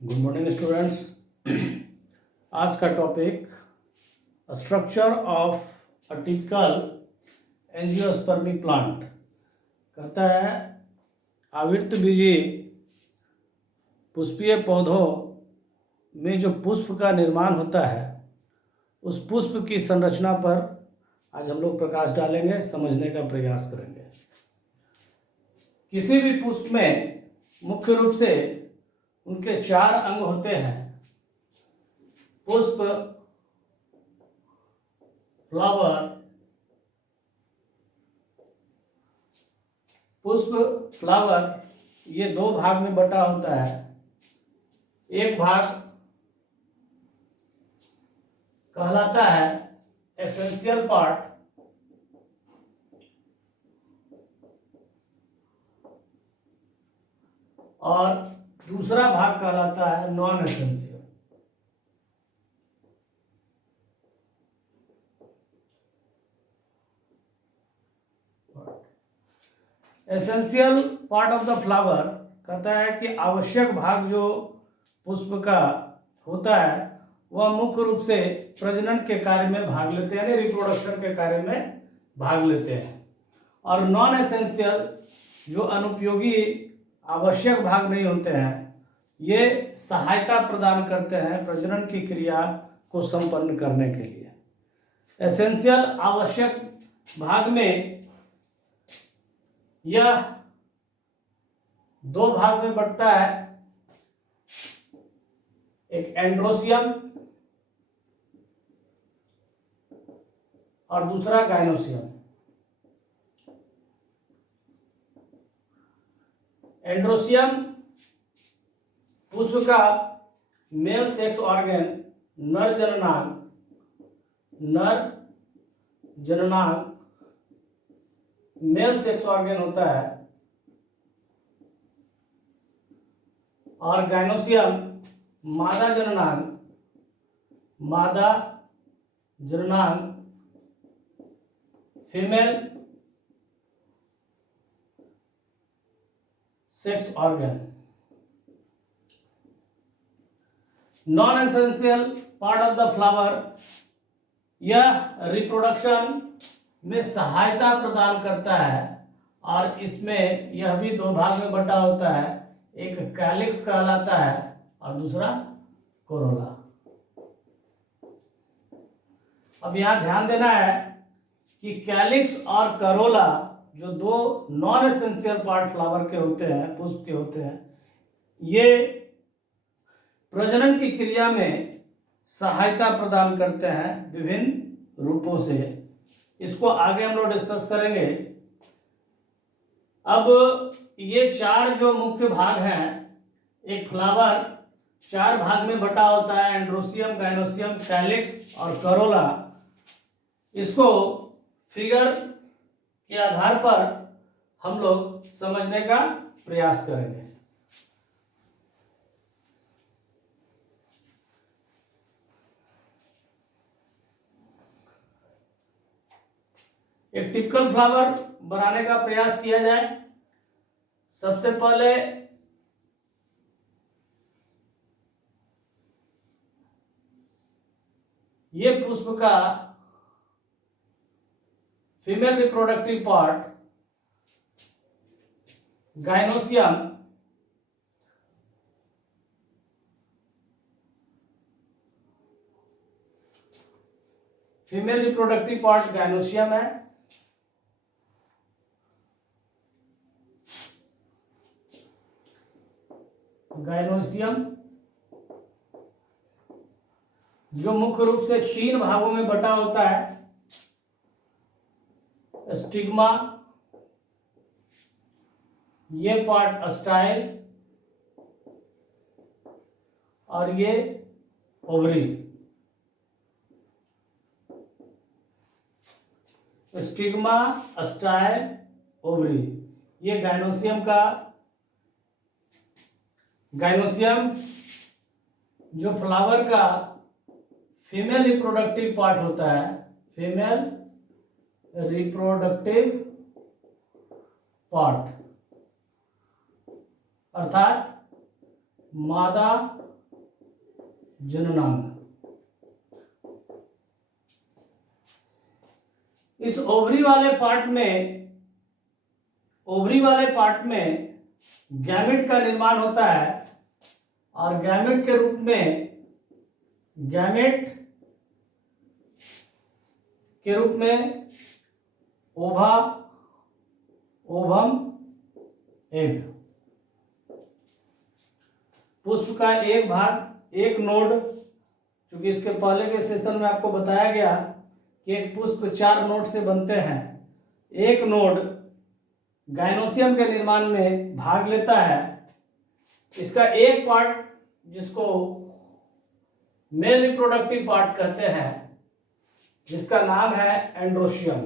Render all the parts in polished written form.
Good morning students. आज का topic structure of a typical angiospermae plant कहता है आवृतबीजी पुष्पीय पौधों में जो पुष्प का निर्माण होता है उस पुष्प की संरचना पर आज हम लोग प्रकाश डालेंगे, समझने का प्रयास करेंगे। किसी भी पुष्प में मुख्य रूप से उनके 4 अंग होते हैं: पुष्प, फ्लावर, ये 2 भाग में बटा होता है। एक भाग कहलाता है एसेंशियल पार्ट और दूसरा भाग कहलाता है non essential. Essential part of the flower कहता है कि आवश्यक भाग जो पुष्प का होता है वह मुख्य रूप से प्रजनन के कार्य में भाग लेते हैं, यानी रिप्रोडक्शन के कार्य में भाग लेते हैं। और नॉन एसेंशियल जो अनुपयोगी आवश्यक भाग नहीं होते हैं, ये सहायता प्रदान करते हैं प्रजनन की क्रिया को संपन्न करने के लिए। एसेंशियल आवश्यक भाग में यह 2 भाग में बंटता है, एक एंड्रोसियम और दूसरा गाइनोसियम। एंड्रोसियम पुष्प का मेल सेक्स ऑर्गन नर जननांग मेल सेक्स ऑर्गन होता है, और गाइनोसियम मादा जननांग female sex organ. Non essential part of the flower यह रिप्रोडक्शन में सहायता प्रदान करता है, और इसमें यह भी 2 भाग में बटा होता है, एक कैलिक्स कहलाता है और दूसरा कोरोला। अब यहाँ ध्यान देना है कि कैलिक्स और करोला जो 2 नॉन एसेंशियल पार्ट फ्लावर के होते हैं, पुष्प के होते हैं, ये प्रजनन की क्रिया में सहायता प्रदान करते हैं विभिन्न रूपों से। इसको आगे हम लोग डिस्कस करेंगे। अब ये 4 जो मुख्य भाग हैं, एक फ्लावर 4 भाग में बटा होता है, एंड्रोसियम, गाइनोसियम, कैलिक्स और करोला। इसको फिगर के आधार पर हम लोग समझने का प्रयास करेंगे। एक टिपिकल फ्लावर बनाने का प्रयास किया जाए। सबसे पहले ये पुष्प का फीमेल रिप्रोडक्टिव पार्ट गाइनोसियम है, गाइनोसियम जो मुख्य रूप से 3 भागों में बटा होता है: स्टिग्मा, ये पार्ट स्टाइल और ये ओवरी। स्टिग्मा, स्टाइल, ओवरी, ये गाइनोसियम जो फ्लावर का फीमेल रिप्रोडक्टिव पार्ट होता है, फीमेल रिप्रोडक्टिव पार्ट, अर्थात मादा जननांग। इस ओवरी वाले पार्ट में गैमेट का निर्माण होता है और गैमेट के रूप में ओवा, ओवम, एग। पुष्प का एक भाग, एक नोड, क्योंकि इसके पहले के सेशन में आपको बताया गया कि एक पुष्प 4 नोड से बनते हैं। एक नोड गाइनोसियम के निर्माण में भाग लेता है। इसका एक पार्ट, जिसको मेल रिप्रोडक्टिव पार्ट कहते हैं, जिसका नाम है एंड्रोशियम।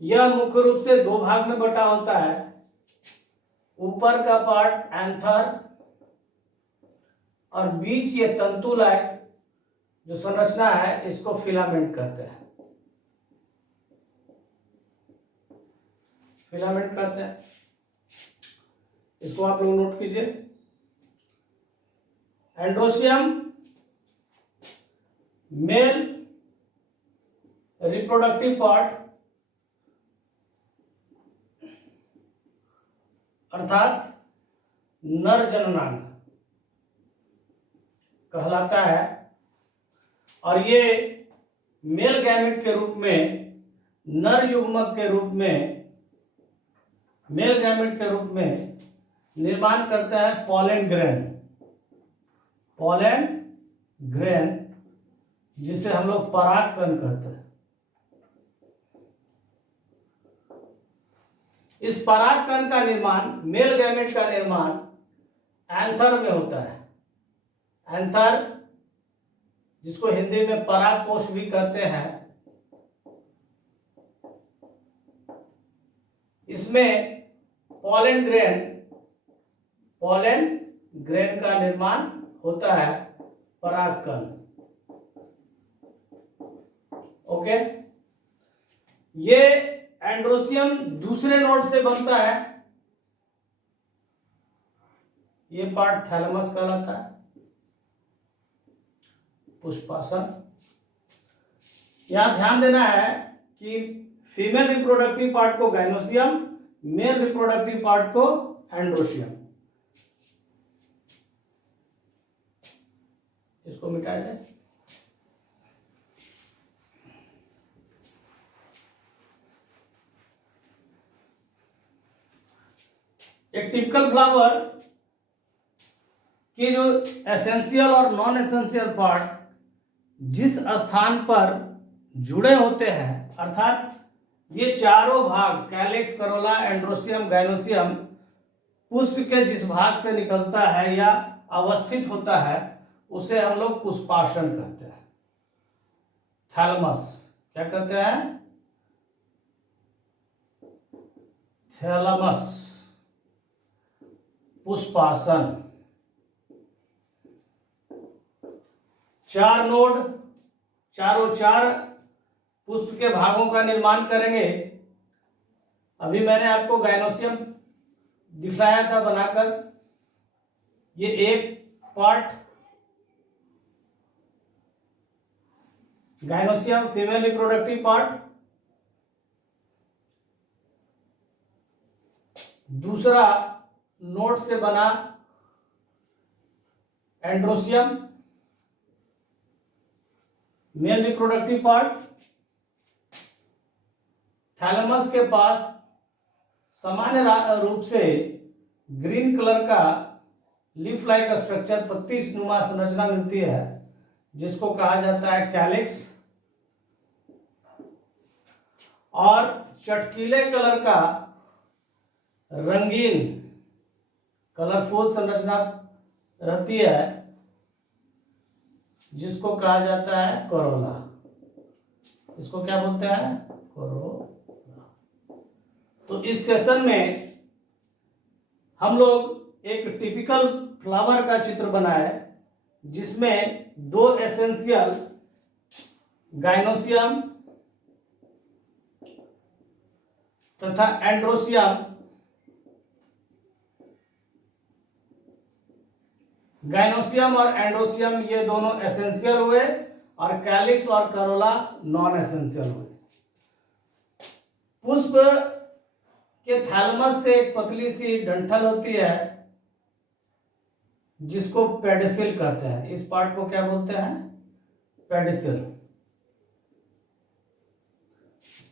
यह मुख्य रूप से 2 भाग में बटा होता है। ऊपर का पार्ट एंथर और बीच ये तंतु लायक जो संरचना है, इसको फिलामेंट कहते हैं। इसको आप लोग नोट कीजिए। एंड्रोशियम मेल रिप्रोडक्टिव पार्ट, अर्थात नर जननांग कहलाता है और ये मेल गैमेट के रूप में, नर युग्मक के रूप में, मेल गैमेट के रूप में निर्माण करता है पॉलन ग्रेन, जिसे हम लोग परागकण कहते हैं। इस परागकण का निर्माण, मेल गैमेट का निर्माण एंथर में होता है। एंथर, जिसको हिंदी में परागकोश भी कहते हैं, इसमें पॉलन ग्रेन का निर्माण होता है, परागकण। ओके, ये एंड्रोशियम दूसरे नोड से बनता है। ये पार्ट थैलेमस कहलाता है, पुष्पासन। यहां ध्यान देना है कि फीमेल रिप्रोडक्टिव पार्ट को गाइनोसियम, मेल रिप्रोडक्टिव पार्ट को एंड्रोशियम। इसको मिटाया जाए। एक टिपिकल फ्लावर के जो एसेंशियल और नॉन एसेंशियल पार्ट जिस स्थान पर जुड़े होते हैं, अर्थात ये चारों भाग, कैलिक्स, करोला, एंड्रोशियम, गाइनोसियम, पुष्प के जिस भाग से निकलता है या अवस्थित होता है, उसे हम लोग पुष्पासन कहते हैं। थैलमस क्या कहते हैं? थैलमस, पुष्पासन। 4 नोड, चारों 4 पुष्प के भागों का निर्माण करेंगे। अभी मैंने आपको गाइनोसियम दिखलाया था बनाकर। ये एक part gynoecium, female reproductive part. दूसरा नोड से बना androecium, male reproductive part. Thalamus के पास सामान्य रूप से ग्रीन कलर का लीफ लाइक स्ट्रक्चर, पत्ती नुमा संरचना मिलती है, जिसको कहा जाता है कैलिक्स। और चटकीले कलर का रंगीन कलरफुल संरचना रहती है, जिसको कहा जाता है कोरोला। इसको क्या बोलते हैं? कोरोला। तो इस सेशन में हम लोग एक टिपिकल फ्लावर का चित्र बनाए, जिसमें 2 एसेंशियल गाइनोसियम तथा एंड्रोशियम गाइनोसियम और एंड्रोसियम ये दोनों एसेंशियल हुए और कैलिक्स और करोला नॉन एसेंशियल हुए। पुष्प के थैलमस से एक पतली सी डंठल होती है जिसको पेडिसिल कहते हैं। इस पार्ट को क्या बोलते हैं? पेडिसिल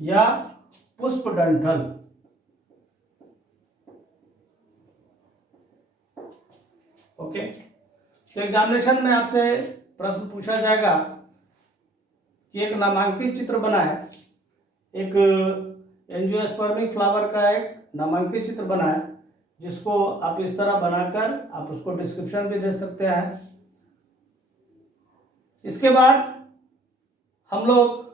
या पुष्प डंठल। ओके, तो एग्जामिनेशन में आपसे प्रश्न पूछा जाएगा कि एक नामांकित चित्र बनाए, एक एंजियोस्पर्मिक फ्लावर का एक नामांकित चित्र बनाए, जिसको आप इस तरह बनाकर आप उसको डिस्क्रिप्शन भी दे सकते हैं। इसके बाद हम लोग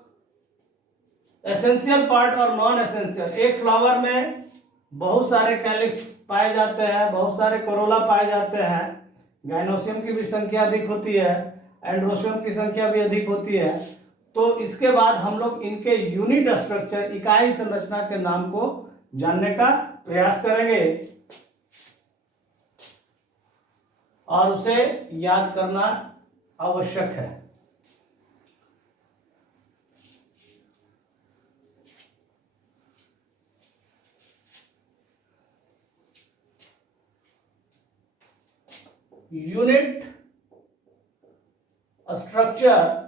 एसेंशियल पार्ट और नॉन एसेंशियल, एक फ्लावर में बहुत सारे कैलिक्स पाए जाते हैं, बहुत सारे कोरोला पाए जाते हैं, गाइनोसियम की भी संख्या अधिक होती है, एंड्रोसियम की संख्या भी अधिक होती है। तो इसके बाद हम लोग इनके यूनिट स्ट्रक्चर, इकाई संरचना के नाम को जानने का प्रयास करेंगे और उसे याद करना आवश्यक है। Unit structure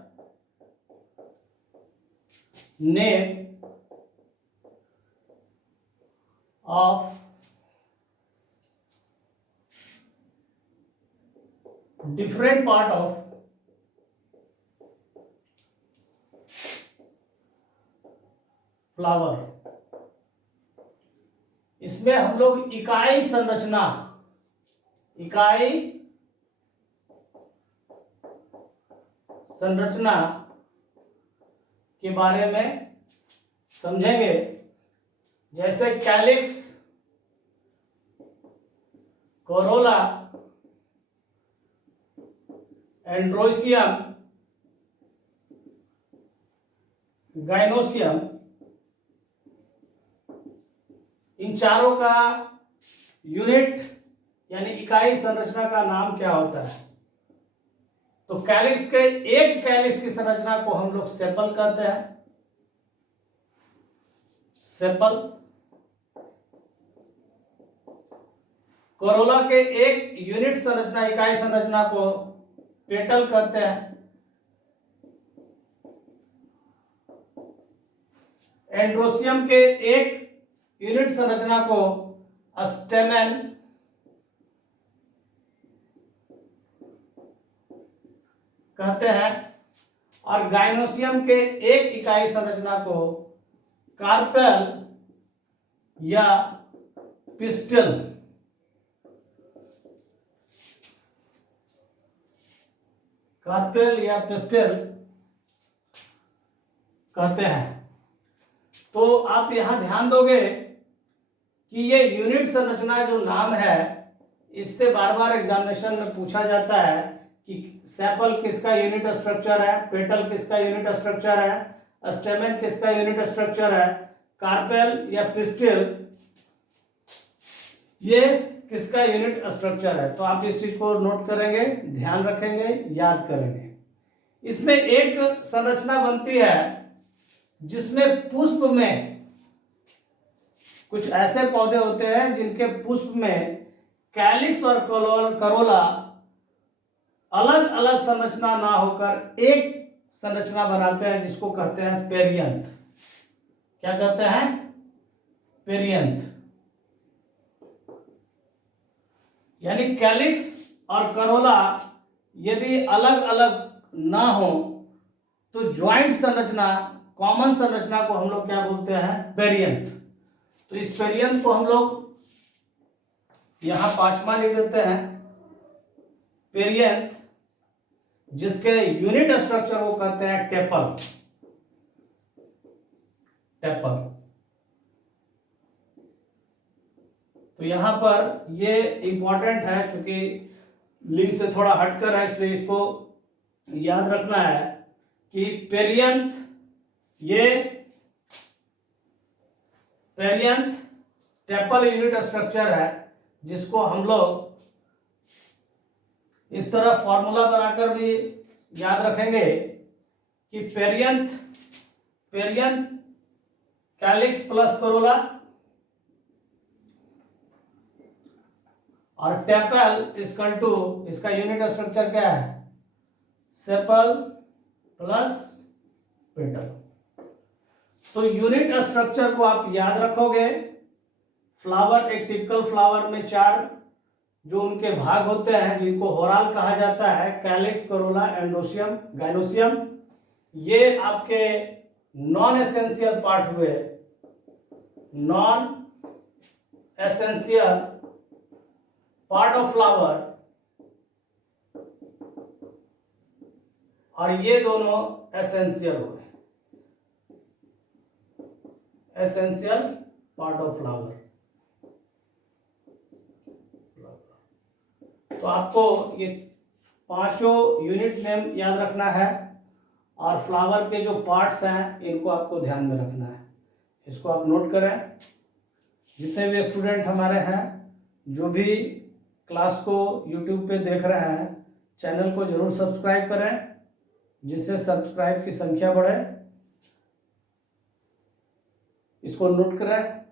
name of different part of flower. इसमें हम लोग इकाई संरचना, इकाई संरचना के बारे में समझेंगे। जैसे कैलिक्स, कोरोला, एंड्रोसियम, गाइनोसियम, इन चारों का यूनिट यानी इकाई संरचना का नाम क्या होता है? तो कैलिक्स के एक कैलिक्स की संरचना को हम लोग सेपल कहते हैं, सेपल। कोरोला के एक यूनिट संरचना, इकाई संरचना को पेटल कहते हैं। एंड्रोसियम के एक यूनिट संरचना को स्टेमेन कहते हैं और गाइनोसियम के एक इकाई संरचना को कार्पेल या पिस्टल, कार्पेल या पिस्टल कहते हैं। तो आप यहां ध्यान दोगे कि ये यूनिट संरचना जो नाम है, इससे बार बार एग्जामिनेशन में पूछा जाता है कि सेपल किसका यूनिट स्ट्रक्चर है, पेटल किसका यूनिट स्ट्रक्चर है, स्टेमेन किसका यूनिट स्ट्रक्चर है, कार्पेल या पिस्टिल ये किसका यूनिट स्ट्रक्चर है। तो आप इस चीज को नोट करेंगे, ध्यान रखेंगे, याद करेंगे। इसमें एक संरचना बनती है जिसमें पुष्प में कुछ ऐसे पौधे होते हैं जिनके पुष्प में कैलिक्स और करोला अलग अलग संरचना ना होकर एक संरचना बनाते हैं, जिसको कहते हैं पेरियंथ। क्या कहते हैं? पेरियंथ। यानी कैलिक्स और करोला यदि अलग अलग ना हो तो ज्वाइंट संरचना, कॉमन संरचना को हम लोग क्या बोलते हैं? पेरियंथ। तो इस पेरियंथ को हम लोग यहां 5वां लिख देते हैं, पेरियंथ, जिसके यूनिट स्ट्रक्चर को कहते हैं टेपल, टेपल। तो यहां पर ये इंपॉर्टेंट है, चूंकि लिंक से थोड़ा हटकर है, इसलिए इसको याद रखना है कि पेरियंथ, ये पेरियंथ टेपल यूनिट स्ट्रक्चर है, जिसको हम लोग इस तरह फॉर्मूला बनाकर भी याद रखेंगे कि पेरियंथ कैलिक्स प्लस कोरोला और टेपल इक्वल टू, इसका यूनिट स्ट्रक्चर क्या है, सेपल प्लस पेटल। तो यूनिट स्ट्रक्चर को आप याद रखोगे। फ्लावर, एक टिपिकल फ्लावर में 4 जो उनके भाग होते हैं जिनको होराल कहा जाता है, कैलिक्स, कोरोला, एंडोसियम, गाइनोसियम। ये आपके नॉन एसेंशियल पार्ट हुए, non essential part of flower, और ये दोनों एसेंशियल हुए, एसेंशियल पार्ट ऑफ फ्लावर। तो आपको ये 5 यूनिट नेम याद रखना है, और फ्लावर के जो पार्ट्स हैं इनको आपको ध्यान में रखना है। इसको आप नोट करें। जितने भी स्टूडेंट हमारे हैं, जो भी क्लास को यूट्यूब पे देख रहे हैं, चैनल को जरूर सब्सक्राइब करें, जिससे सब्सक्राइब की संख्या बढ़े। इसको नोट करें।